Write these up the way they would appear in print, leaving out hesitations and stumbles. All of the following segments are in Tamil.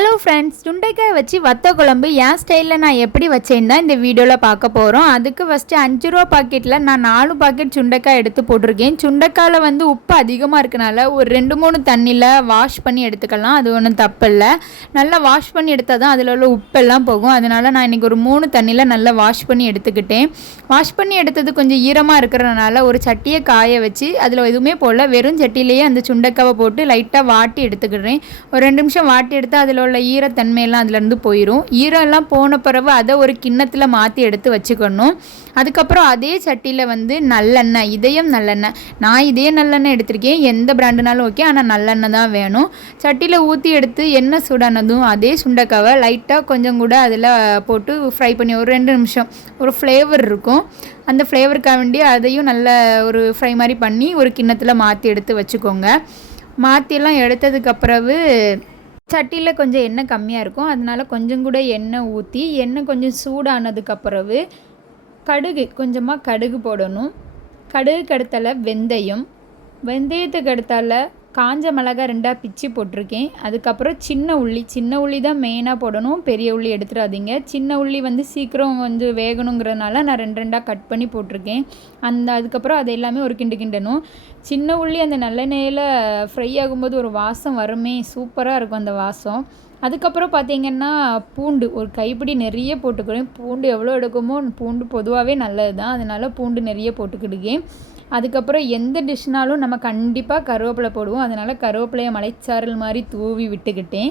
ஹலோ ஃப்ரெண்ட்ஸ், சுண்டைக்காய் வச்சு வத்த குழம்பு என் ஸ்டைலில் நான் எப்படி வச்சேன்னு தான் இந்த வீடியோவில் பார்க்க போகிறோம். அதுக்கு ஃபஸ்ட்டு 5 ரூபா பாக்கெட்டில் நான் 4 பாக்கெட் சுண்டைக்காய் எடுத்து போட்டிருக்கேன். சுண்டைக்காயில் வந்து உப்பு அதிகமாக இருக்கனால ஒரு 2-3 தண்ணியில் வாஷ் பண்ணி எடுத்துக்கலாம். அது ஒன்றும் தப்பில்லை. நல்லா வாஷ் பண்ணி எடுத்தால் தான் அதில் உள்ள உப்பெல்லாம் போகும். அதனால் நான் இன்றைக்கி ஒரு 3 தண்ணியில் நல்லா வாஷ் பண்ணி எடுத்துக்கிட்டேன். வாஷ் பண்ணி எடுத்தது கொஞ்சம் ஈரமாக இருக்கிறனால ஒரு சட்டியை காய வச்சு அதில் எதுவுமே போடல, வெறும் சட்டியிலேயே அந்த சுண்டைக்காவை போட்டு லைட்டாக வாட்டி எடுத்துக்கிடுறேன். ஒரு 2 நிமிஷம் வாட்டி எடுத்து அதில் உள்ள ஈரத்தன்மையெல்லாம் அதுலேருந்து போயிடும். ஈரெல்லாம் போன பிறகு அதை ஒரு கிண்ணத்தில் மாற்றி எடுத்து வச்சுக்கணும். அதுக்கப்புறம் அதே சட்டியில் வந்து நல்லெண்ணெய், இதயம் நல்லெண்ணெய், நான் இதே நல்லெண்ணெய் எடுத்திருக்கேன். எந்த பிராண்டுனாலும் ஓகே, ஆனால் நல்லெண்ணெய் தான் வேணும். சட்டியில் ஊற்றி எடுத்து எண்ணெய் சூடானதும் அதே சுண்டைக்காவை லைட்டாக கொஞ்சம் கூட அதில் போட்டு ஃப்ரை பண்ணி ஒரு 2 நிமிஷம் ஒரு ஃப்ளேவர் இருக்கும். அந்த ஃப்ளேவருக்காக வேண்டி அதையும் நல்ல ஒரு ஃப்ரை மாதிரி பண்ணி ஒரு கிண்ணத்தில் மாற்றி எடுத்து வச்சுக்கோங்க. மாற்றியெல்லாம் எடுத்ததுக்கப்புறவு சட்டியில் கொஞ்சம் எண்ணெய் கம்மியாக இருக்கும். அதனால் கொஞ்சம் கூட எண்ணெய் ஊற்றி எண்ணெய் கொஞ்சம் சூடானதுக்கப்புறவு கொஞ்சமாக கடுகு போடணும். கடுகுக்கு அடுத்தால வெந்தயத்துக்கு அடுத்தால காஞ்ச மிளகாய் 2 பிச்சு போட்டிருக்கேன். அதுக்கப்புறம் சின்ன உள்ளி தான் மெயினாக போடணும். பெரிய உள்ளி எடுத்துடாதீங்க. சின்ன உள்ளி வந்து சீக்கிரம் வந்து வேகணுங்கிறதுனால நான் 2 கட் பண்ணி போட்டிருக்கேன். அதுக்கப்புறம் அது எல்லாமே ஒரு கிண்டணும். சின்ன உள்ளி அந்த நல்லெண்ணெயில் ஃப்ரை ஆகும்போது ஒரு வாசம் வருமே, சூப்பராக இருக்கும் அந்த வாசம். அதுக்கப்புறம் பார்த்திங்கன்னா பூண்டு ஒரு கைப்பிடி நிறைய போட்டுக்கிறேன். பூண்டு எவ்வளோ எடுக்குமோ, பூண்டு பொதுவாகவே நல்லது தான், அதனால் பூண்டு நிறைய போட்டுக்கிடுங்க. அதுக்கப்புறம் எந்த டிஷ்னாலும் நம்ம கண்டிப்பாக கருவேப்பிலை போடுவோம். அதனால் கருவேப்பிலையை மலைச்சாரல் மாதிரி தூவி விட்டுக்கிட்டேன்.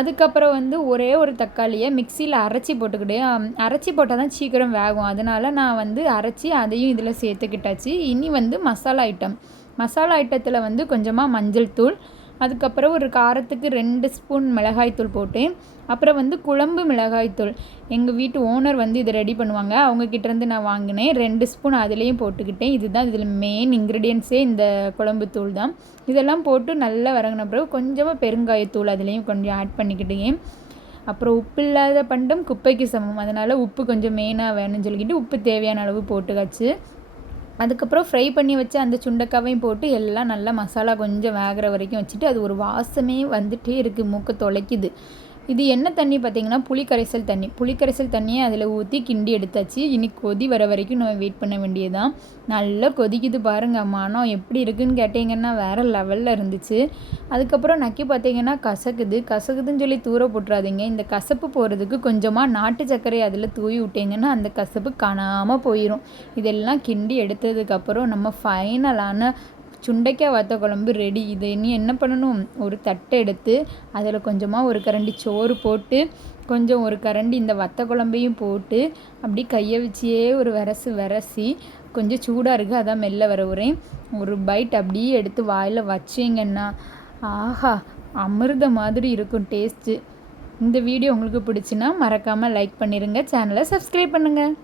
அதுக்கப்புறம் வந்து ஒரே ஒரு தக்காளியை மிக்சியில் அரைச்சி போட்டுக்கிட்டேன். அரைச்சி போட்டால் தான் சீக்கிரம் வேகும். அதனால் நான் வந்து அரைச்சி அதையும் இதில் சேர்த்துக்கிட்டாச்சு. இனி வந்து மசாலா ஐட்டத்தில் வந்து கொஞ்சமாக மஞ்சள் தூள், அதுக்கப்புறம் ஒரு காரத்துக்கு 2 ஸ்பூன் மிளகாய்த்தூள் போட்டேன். அப்புறம் வந்து குழம்பு மிளகாய்த்தூள் எங்கள் வீட்டு ஓனர் வந்து இதை ரெடி பண்ணுவாங்க, அவங்கக்கிட்டேருந்து நான் வாங்கினேன். 2 ஸ்பூன் அதுலேயும் போட்டுக்கிட்டேன். இதுதான் இதில் மெயின் இன்க்ரீடியன்ஸே, இந்த குழம்பு தூள் தான். இதெல்லாம் போட்டு நல்லா வதங்கின பிறகு கொஞ்சமாக பெருங்காயத்தூள் அதுலேயும் கொஞ்சம் ஆட் பண்ணிக்கிட்டேன். அப்புறம் உப்பு இல்லாத பண்டம் குப்பைக்கு சமம், அதனால் உப்பு கொஞ்சம் மெயினாக வேணும்னு சொல்லிக்கிட்டு உப்பு தேவையான அளவு போட்டுக்காச்சு. அதுக்கப்புறம் ஃப்ரை பண்ணி வச்சு அந்த சுண்டைக்காவையும் போட்டு எல்லாம் நல்லா மசாலா கொஞ்சம் வேகிற வரைக்கும் வச்சுட்டு அது ஒரு வாசமே வந்துகிட்டே இருக்குது, மூக்க தொலைக்குது. இது என்ன தண்ணி பார்த்திங்கன்னா புளிக்கரைசல் தண்ணியை அதில் ஊற்றி கிண்டி எடுத்தாச்சு. இனி கொதி வர வரைக்கும் நம்ம வெயிட் பண்ண வேண்டியதுதான். நல்லா கொதிக்குது பாருங்கள். மனம் எப்படி இருக்குதுன்னு கேட்டிங்கன்னா வேறு லெவலில் இருந்துச்சு. அதுக்கப்புறம் நக்கி பார்த்திங்கன்னா கசக்குதுன்னு சொல்லி தூர போட்டுறாதீங்க. இந்த கசப்பு போகிறதுக்கு கொஞ்சமாக நாட்டு சர்க்கரை அதில் தூவி விட்டிங்கன்னா அந்த கசப்பு காணாமல் போயிடும். இதெல்லாம் கிண்டி எடுத்ததுக்கப்புறம் நம்ம ஃபைனலான சுண்டைக்காய் வத்த குழம்பு ரெடி. இதை இனி என்ன பண்ணணும், ஒரு தட்டை எடுத்து அதில் கொஞ்சமாக ஒரு கரண்டி சோறு போட்டு கொஞ்சம் ஒரு கரண்டி இந்த வத்த குழம்பையும் போட்டு அப்படி கையை வச்சியே ஒரு விரசி கொஞ்சம் சூடாக இருக்குது, அதான் மெல்ல வரவுறேன். ஒரு பைட் அப்படியே எடுத்து வாயில் வச்சிங்கன்னா ஆஹா, அமிர்த மாதிரி இருக்கும் டேஸ்ட்டு. இந்த வீடியோ உங்களுக்கு பிடிச்சின்னா மறக்காமல் லைக் பண்ணிடுங்க, சேனலை சப்ஸ்கிரைப் பண்ணுங்கள்.